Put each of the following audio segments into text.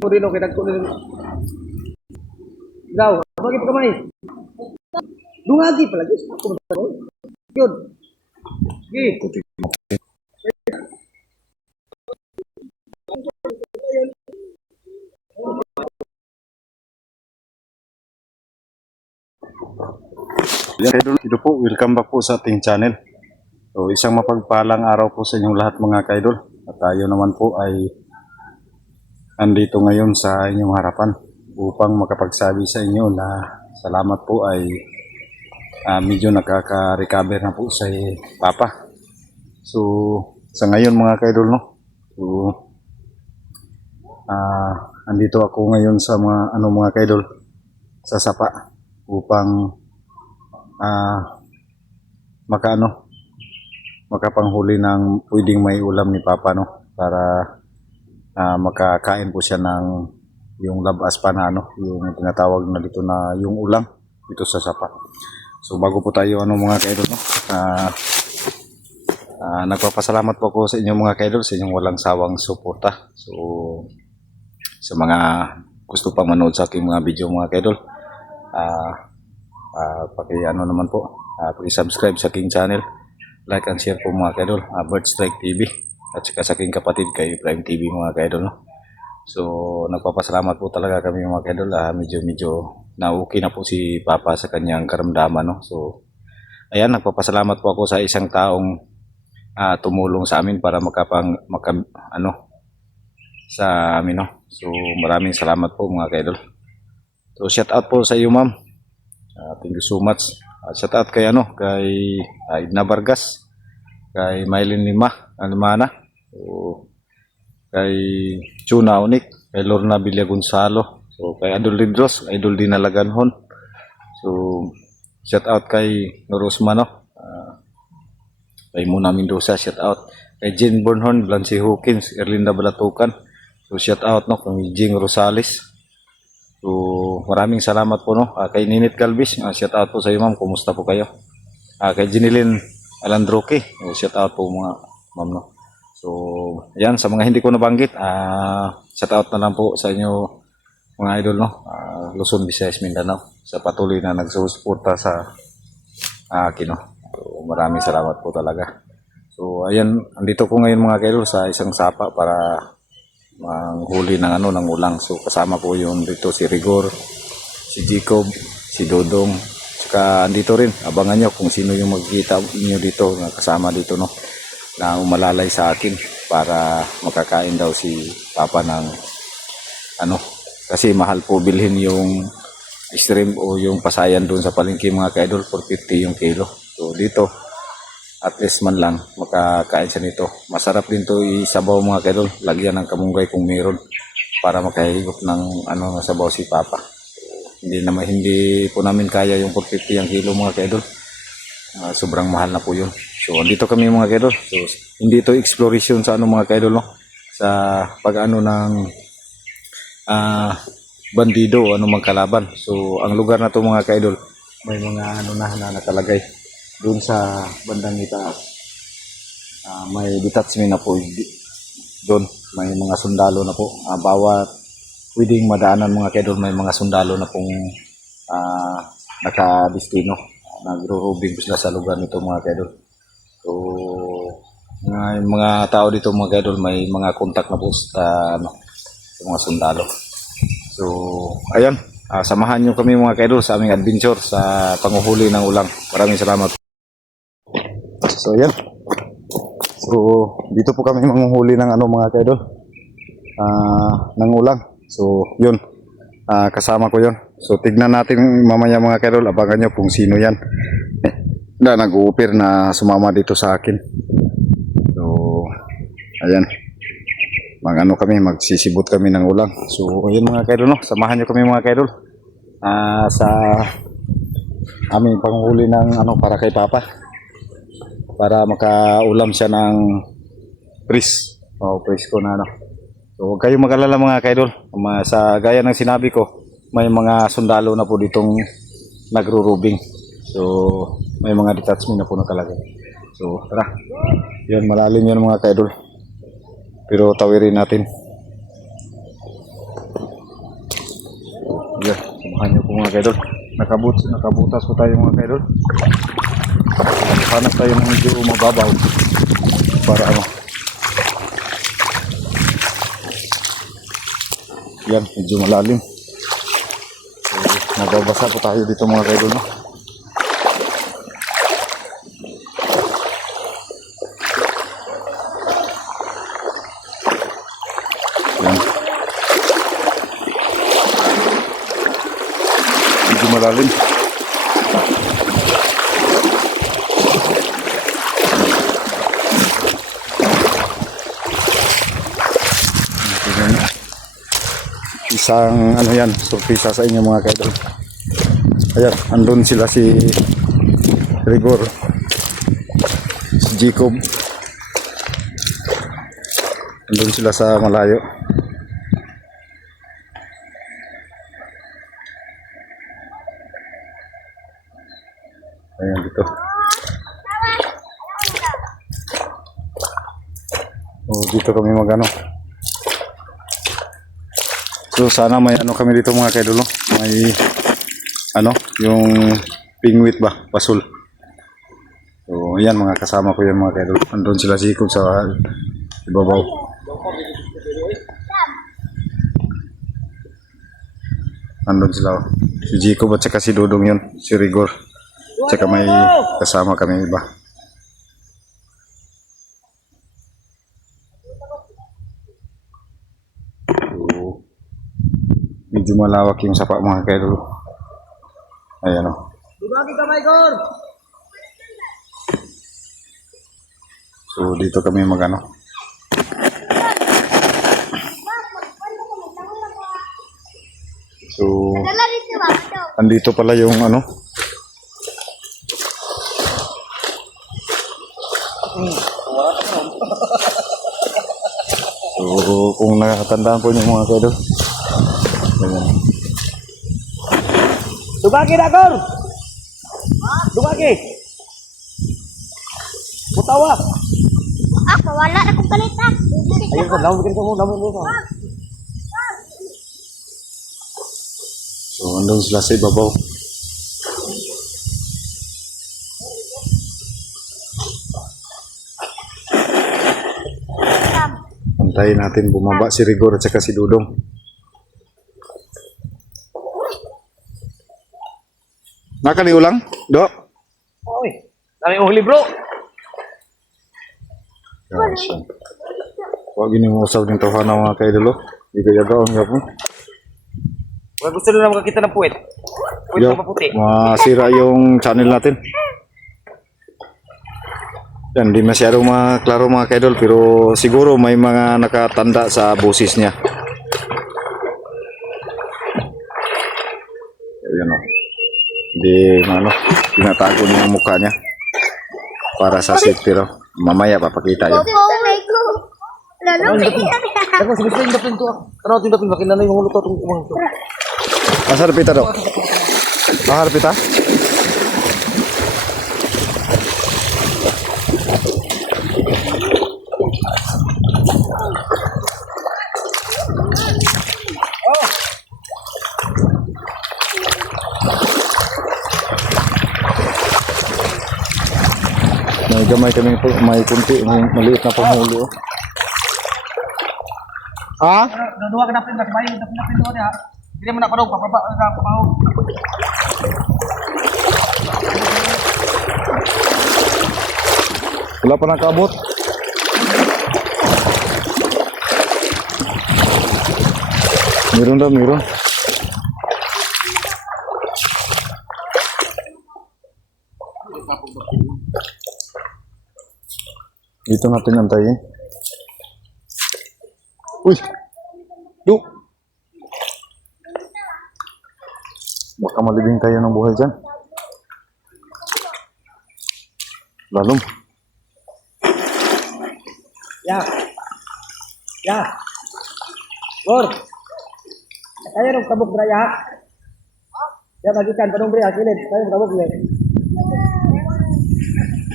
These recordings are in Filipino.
Purino kita kunin. Daw, bakit kamay? Dungagi pala guys. Ako mo. Yun. Sige. Yan, ito po, welcome back po sa ating channel. So, isang mapagpalang araw po sa inyong lahat mga kaidol. At tayo naman po ay andito ngayon sa inyong harapan upang makapagsabi sa inyo na salamat po ay medyo nakaka-recover na po sa Papa. So, sa ngayon mga kaidol, no? So, andito ako ngayon sa mga kaidol sa sapa upang makapanghuli ng pwedeng may ulam ni Papa, no, para makakain po siya ng yung labas pa na yung tinatawag na dito na yung ulam dito sa sapa. So bago po tayo mga kaidol, no, nagpapasalamat po ako sa inyo mga kaidol sa inyong walang sawang suporta. So sa mga gusto pang manood sa aking mga video mga kaidol, naman po, paki-subscribe sa aking channel, like and share po mga kaidol, Bird Strike TV, at saka sa aking kapatid kay Prime TV mga kaidol, no? So nagpapasalamat po talaga kami mga kaidol, medyo na okay na po si Papa sa kanyang karamdaman, no? So ayan, nagpapasalamat po ako sa isang taong tumulong sa amin para sa amin, no? So maraming salamat po mga kaidol. So shout out po sa iyo ma'am. Thank you so much. Shout out kay Edna Vargas, kay Mylene Limana, so, kay Chuna Unik, kay Lorna Villa Gonzalo, so kay Adol Lidros, Idol Dinalaganhon. So shout out kay Norosmano, kay Muna Mendoza, shout out kay Jane Bornhorn, Blancy Hawkins, Erlinda Balatukan. So shout out kay Jing Rosales. So maraming salamat po kay Ninit Galvis, shout out po sa iyo ma'am, kumusta po kayo? Kay Jinilin Alandroque, shout out po mga ma'am, no. So yan, sa mga hindi ko nabanggit, shout out na lang po sa inyo mga idol, no, Luzon, Visayas, Mindanao, sa patuloy na nagsusuporta sa akin, no. So maraming salamat po talaga. So ayan, andito ko ngayon mga idol sa isang sapa para manghuli ng ulang. So kasama po yun dito si Rigor, si Jacob, si Dodong, saka andito rin, abangan nyo kung sino yung magkikita nyo dito na kasama dito, no, na umalalay sa akin para makakain daw si Papa ng kasi mahal po bilhin yung shrimp o yung pasayan doon sa palengke mga kaidol, 450 yung kilo. So dito at least man lang makakain siya nito. Masarap din to isabaw mga kaidol, lagyan ng kamunggay kung meron, para makahigop ng sabaw si Papa. So, hindi po namin kaya yung 450 ang kilo mga kaidol, sobrang mahal na po yun. So andito kami mga kaidol. So hindi to exploration sa mga kaidol, no, sa pag ng bandido magkalaban. So ang lugar na to mga kaidol, may mga na nakalagay doon sa bandang itaas. May detachment na po doon, may mga sundalo na po, bawat pwedeng madaanan mga kaidol, may mga sundalo na pong nakadestino, nagro-robing po sila sa lugar nito mga kaidol. So may mga tao dito mga kaidol, may mga contact na po sa mga sundalo. So ayan, samahan nyo kami mga kaidol sa aming adventure sa panguhuli ng ulang. Maraming salamat. So yan. So dito po kami manguhuli ng mga kaidol, ng ulang. So yun, kasama ko yun. So tignan natin mamaya mga kaidol, abangan nyo kung sino yan na nag-uupir na sumama dito sa akin. So ayan, magsisibot kami ng ulang. So yun mga kaidol, no, samahan nyo kami mga kaidol sa aming panghuli ng para kay Papa, para makaulam siya ng presko na So huwag kayong mag-alala mga kaidol, sa gaya ng sinabi ko, may mga sundalo na po ditong nagro-rubing. So may mga detachment na po nakalagay. So tara, yun, malalim yun mga kaidol, pero tawirin natin. Ano po mga kaidol. Nakabutas po tayo mga kaidol. Hanap tayo ng medyo mababaw. Para ano. Yan, medyo malalim. So, nababasa po tayo dito mga kaidol. No? Yan. Medyo malalim. Isang ano yan, surpisa sa inyo mga kaidol. Ayan, andun sila si Rigor, si Jacob. Andun sila sa malayo. Ayan dito. Oh, dito kami magano. So sana may ano kami dito mga kaidol, no? May ano, yung pingwit ba, pasul. So yan mga kasama ko yan mga kaidol. Andun sila si Jacob sa ibabaw. Andun sila, si Jacob at saka si Dudong yun, si Rigor. Tsaka may kasama kami iba. So, medyo malawak yung sapa mga kaidol. Ayan o. Dumagi ka, Michael! So dito kami magano. So andito pala yung ano. So kung nakatandaan po niyo mga kaidol. Ayan. Dumagi, Dagor! Dumagi! Mutawa! Wala na kong kalitan. Ayun ko, lamigin ko mo, lamigin ko. So andun sila sa ibabaw. Antayin natin bumaba si Rigor at saka si Dudong. Nakaliw lang? Do? Oy, dami mong libro. Yes. Huwag inimusaw din tawhan ng mga kaidolo. Hindi kaya gawin nga po. Wala gusto na makakita ng puwet. Puwet na maputi. Masira yung channel natin. Yan, di masyadong maklaro mga kaidol. Pero siguro may mga nakatanda sa boses niya. Ayan o. Hindi, ano, tinatago niya ang mukha niya. Para sa safety raw. Mamaya papakita yun. Lalo, Ako, sige, sige, dapin to. Ano, dapin, makinanay yung ulo to. Asa repita daw? Ah, repita? May gamay kami po, may kunti, may maliit na panghuli. Oh. Ha? Dua ka dapin, dapin to niya. Hindi mo na parang papaba na pabaho. Wala pa nakabot. Meron daw, meron. Dito natin antayin. Uy! Du! Baka malibing tayo ng buhay dyan. Lalong. Ya. Ya. Gor. Kaya nung tabok na ya. Ya, magikan tanong bre, kilid. Kaya nung tabok bre.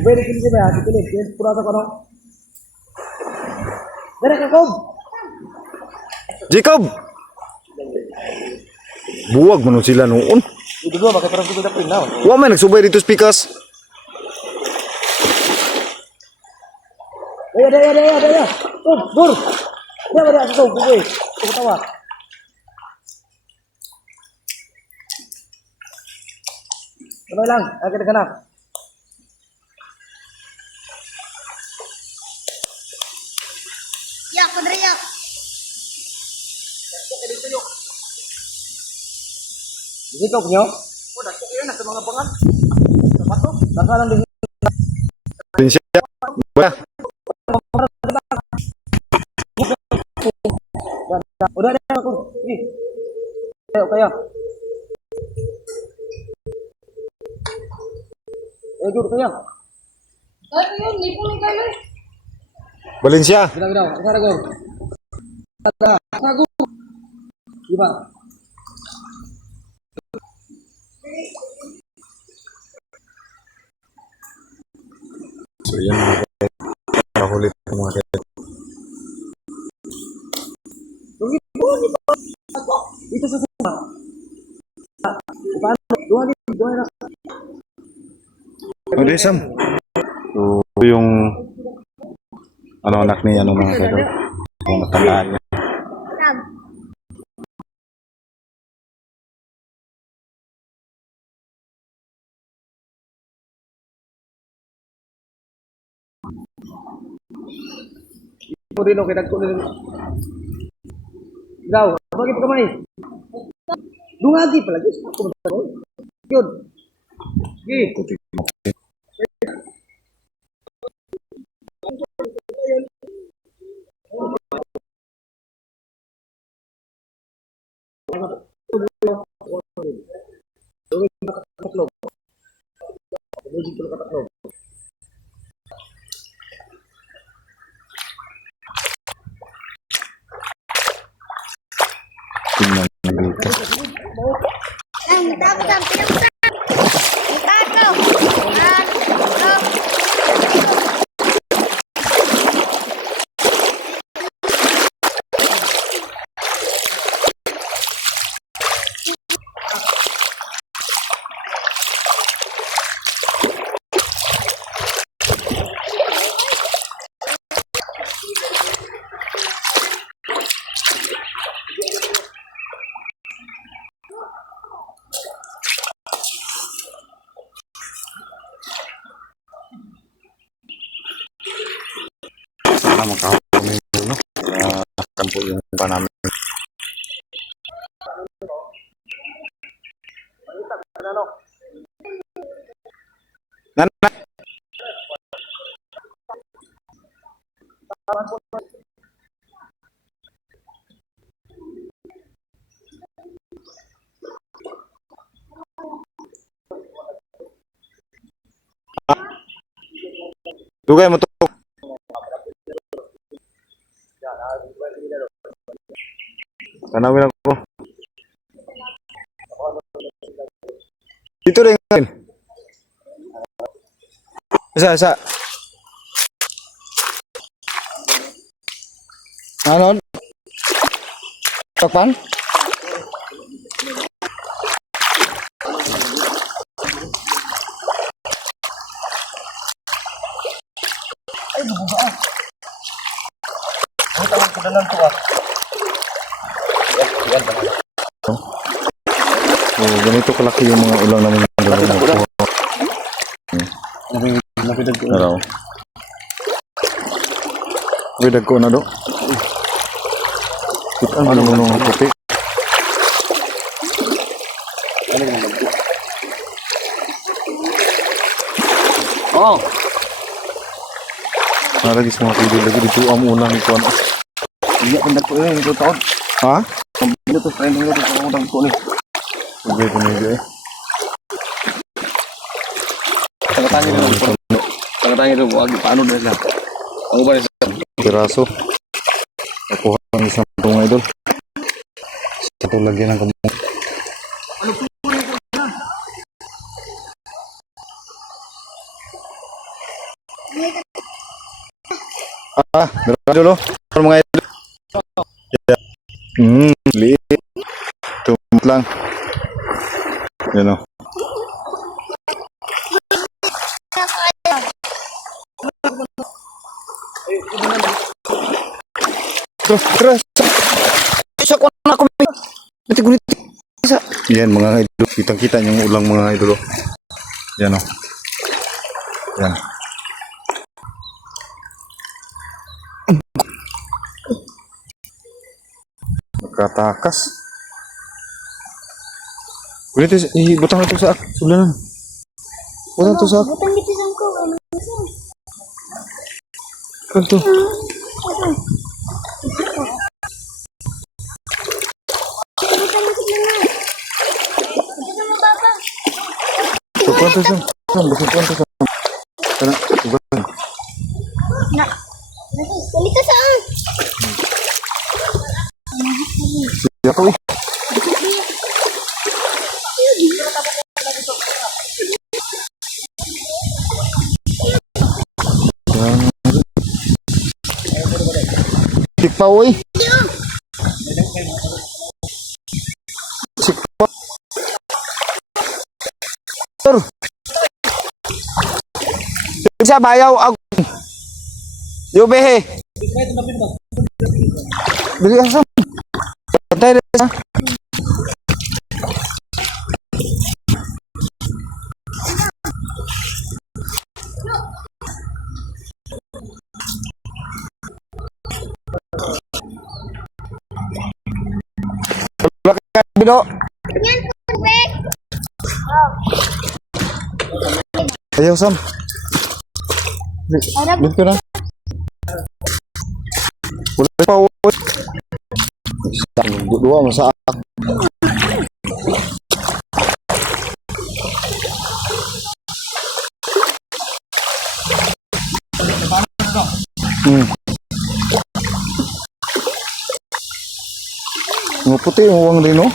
Pwede kilid ba? Kilid. Kilid pura sa kono. Dara ka kom. Jacob! Buwag man sila noon. Ito dua bakit parang dito dapin na. Wa man nagsubay dito speakers. Daya. Dur. Daya sa tong bugoy. Tawa. Sabay lang, agad ka na. Ya, kudri ya. Dito ko nyo? Oh, dito ko yun, sa mga bangan. Sapato, nakalang din. Siya. Ba. Udah deh aku. Ih. Kaya. Jur kaya. Valencia. Bilang. Sana gor. Aku. Iba. So yan mga kahulit mga kaibigan. Itu semua. Dua na. Okay, Sam. So, yung anak ni mga kaibigan. Kung matandaan niya. Sam. Ito rin okay dagko rin. Daw, bagi pa kamay. Dungagi pa lagi. Yun. Sige. Tingnan ng dito. Sam, tapo Sam, pinang Sam. Itaan ko. Sana makahuli no. Akan po yung pa namin. Nana. Tugay mo to. Tanawin ako. Dito rin. Isa. Ano? Takpan? Ay, bubuga ah. Ang tawag ko na lang to ah. Yan ba? So, ganito kalaki yung mga ulang namin. Napidag ko. Araw. Napidag ko na do. Kita mo naman ng puti. Oh. Lagi semua video lagi dito ang unang ikuan. Iya pendak ko eh ito taon. Ha? Ito to trending ito sa udang ko ni. Okay, kumili eh. Tangi dito. Tangi dito wag paano na sila. Ang ba sa Piraso. Nakuha ng isang tong idol. Satu lagi ng kamu. Meron dulu. Mga idol. Ya. Liit. Tumut lang. Yan o. Terus. Isa ko na ako. Gulit. Yan mga idol. Kitang-kita yung ulang mga idol. Yan o. Yan. Magkatakas. Kulit, ibutang ito sa sulanan. Butang ito sa Butang dito sa ko. Ano? kanto. Butang dito na. Dito mo baba. Bukan to sa. Bukan to sa. Kana, bukan. Na. Dito sa. Ya ko. Tik pa uy. Sik pa. Sir. Bisa bayaw ako. Yo behe. Bili asam. Patay na. Bakit bino? Yan, tubig. Ayaw Sam. Dito na. Wala pa uwi. Dua masa. Mga puti yung uwang din, no?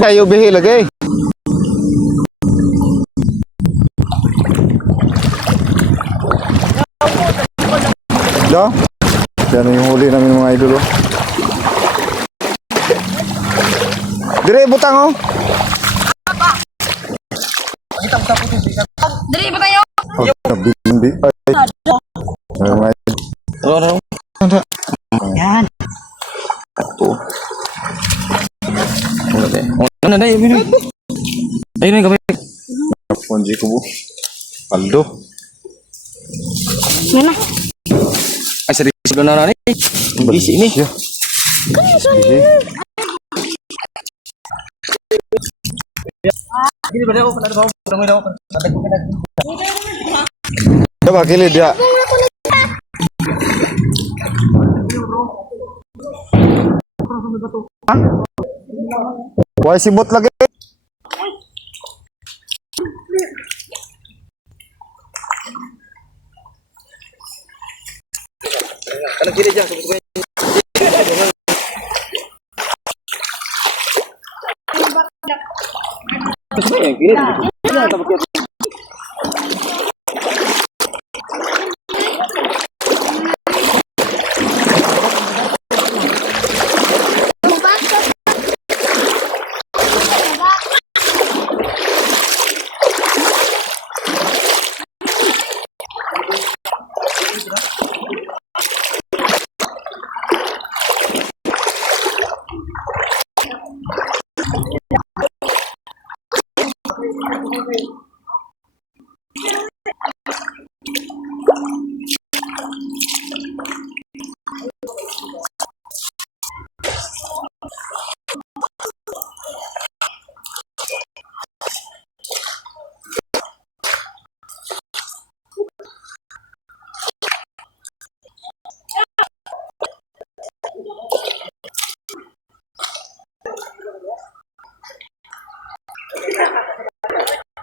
Ayaw bihi lagi. Do? Yan yung huli namin mga idol. Oh. Dire butang oh. Dali ba tayo? Hindi. Ay. Yan. Ano na yun? Ayun na gamit. Ponji ko po. Paldo. Mana? Ay, serius na na ni. Bisi ini. Gini ba ako pala ba? Pramay daw ako. Patay ko pinag. Coba kilid ya. Why sibot lagi? Kalau gini aja sebut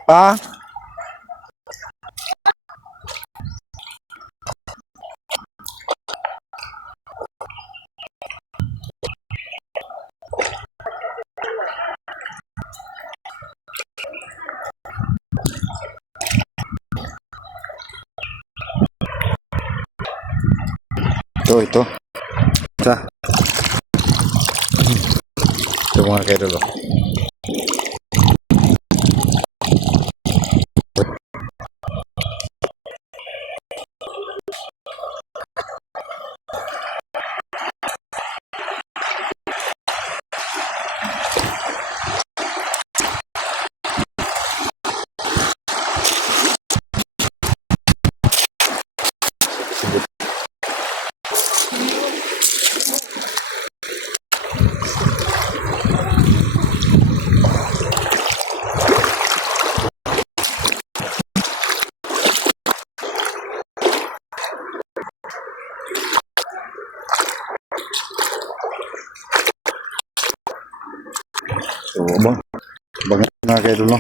Pa? Ito. Isa. Ito mga kaidol. Oh. So, abang. Abang mga kaidol, no?